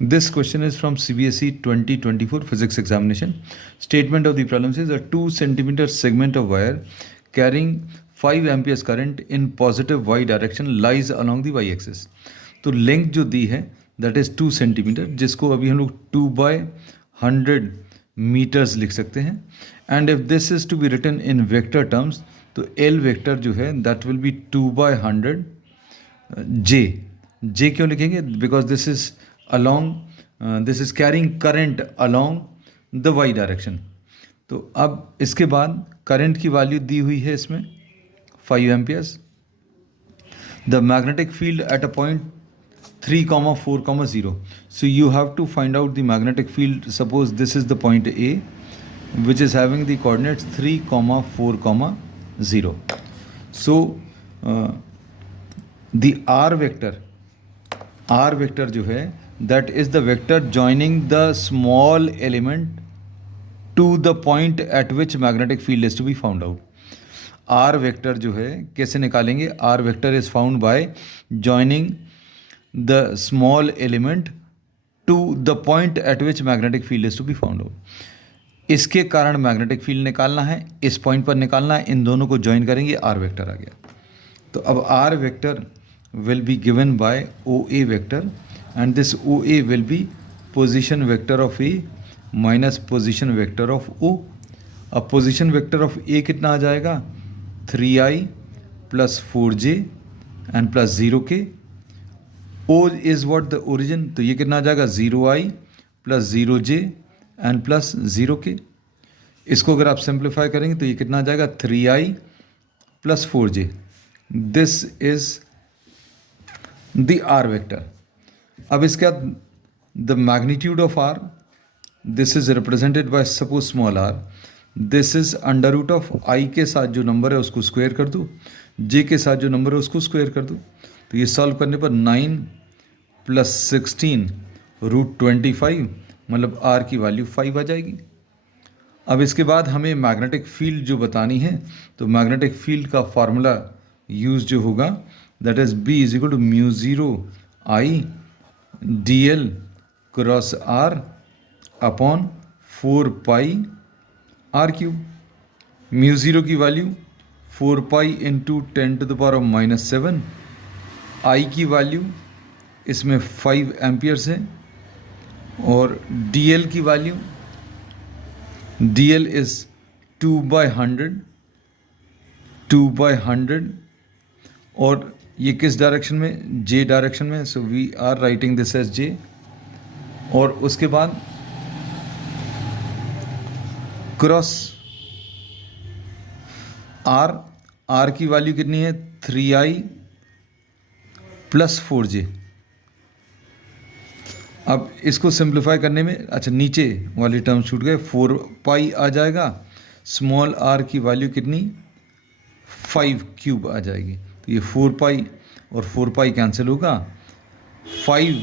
This question is from CBSE 2024 physics examination. Statement of the problem says a 2 centimeter segment of wire carrying 5 amperes current in positive y direction lies along the y axis. तो length जो दी है that is 2 centimetre, जिसको अभी हम लोग 2/100 metres लिख सकते हैं. And if this is to be written in vector terms, तो एल वेक्टर जो है दैट विल बी 2/100 जे क्यों लिखेंगे? Because this is along this is carrying current along the y direction. तो अब इसके बाद करंट की वैल्यू दी हुई है इसमें 5 amperes. The magnetic field at a point 3, 4, 0. So you have to find out the magnetic field. Suppose this is the point A, which is having the coordinates 3, 4, 0. So the r vector जो है that is the vector joining the small element to the point at which magnetic field is to be found out. R vector जो है कैसे निकालेंगे? R vector is found by joining the small element to the point at which magnetic field is to be found out. इसके कारण magnetic field निकालना है, इस point पर निकालना है, इन दोनों को ज्वाइन करेंगे, आर वेक्टर आ गया. तो अब R vector will be given by O A vector, and this OA will be position vector of A minus position vector of O. अब position vector of A कितना आ जाएगा? 3i plus 4j and plus 0k. O is what? The origin. तो ये कितना आ जाएगा? 0i plus 0j and plus 0k. इसको अगर आप सिंप्लीफाई करेंगे तो ये कितना आ जाएगा? 3i plus 4j. This is the R vector. अब इसके बाद the magnitude of R, this is represented by suppose small R, this is under root of I के साथ जो नंबर है उसको स्क्वायर कर दो, जे के साथ जो नंबर है उसको स्क्वायर कर दो. तो ये सॉल्व करने पर 9 + 16 √25 मतलब आर की वैल्यू 5 आ जाएगी. अब इसके बाद हमें मैग्नेटिक फील्ड जो बतानी है, तो मैग्नेटिक फील्ड का फार्मूला यूज जो होगा that is B = μ0I dl cross r upon 4π r³. μ0 की वैल्यू 4π × 10⁻⁻7, I की वैल्यू इसमें 5 एम्पियर्स है, और dl की वैल्यू dl इज 2/100 और ये किस डायरेक्शन में? जे डायरेक्शन में. So we are writing this as J. और उसके बाद क्रॉस आर की वैल्यू कितनी है? 3i + 4j. अब इसको सिंप्लीफाई करने में, अच्छा नीचे वाली टर्म छूट गए, 4π आ जाएगा. स्मॉल r की वैल्यू कितनी? 5³ आ जाएगी. तो ये 4π और 4π कैंसिल होगा, 5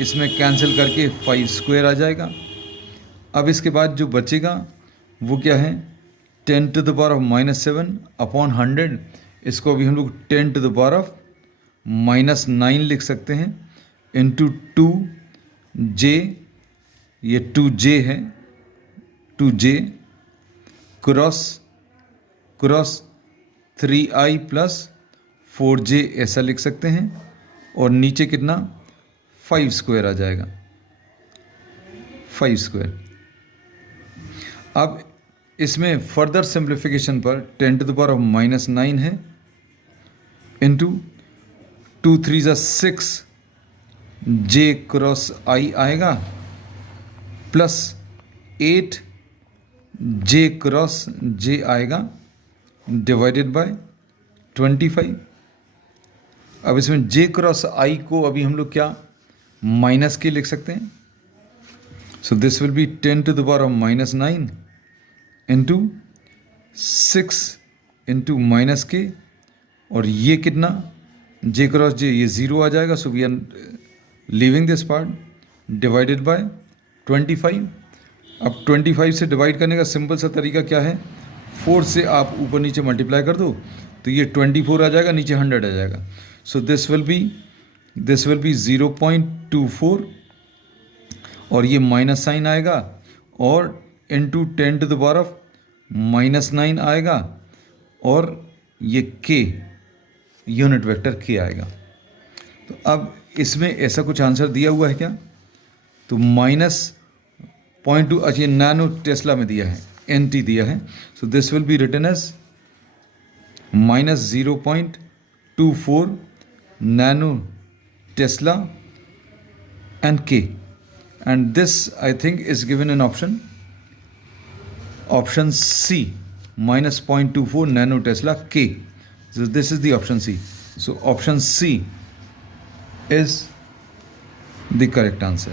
इसमें कैंसिल करके 5² आ जाएगा. अब इसके बाद जो बचेगा वो क्या है? 10⁻⁻7 अपॉन 100. इसको अभी हम लोग 10⁻⁻9 लिख सकते हैं इंटू 2j, ये 2j है, 2j क्रॉस 3i + 4j ऐसा लिख सकते हैं, और नीचे कितना? 5² आ जाएगा, 5². अब इसमें फर्दर सिंप्लीफिकेशन पर 10⁻⁻9 है इंटू 2 3 = 6 j क्रॉस i आएगा, प्लस 8 j क्रॉस j आएगा, डिवाइडेड बाय 25. अब इसमें j क्रॉस i को अभी हम लोग क्या माइनस के लिख सकते हैं. सो this will B 10⁻⁻9 into 6 into minus के, और ये कितना? j क्रॉस j, ये 0 आ जाएगा. So we are leaving this part, divided by 25. अब 25 से डिवाइड करने का सिंपल सा तरीका क्या है? 4 से आप ऊपर नीचे मल्टीप्लाई कर दो, तो ये 24 आ जाएगा, नीचे 100 आ जाएगा. सो दिस विल बी 0.24 और ये माइनस साइन आएगा और इंटू 10⁻⁻⁹ आएगा और ये के यूनिट वेक्टर के आएगा। तो अब इसमें ऐसा कुछ आंसर दिया हुआ है क्या? तो -0.2, अच्छा नैनो टेस्ला में दिया है, NT दिया है, so this will be written as -0.24 nano tesla and K, and this I think is given in option C, -0.24 nano Tesla K. So this is the option C. So option C is the correct answer.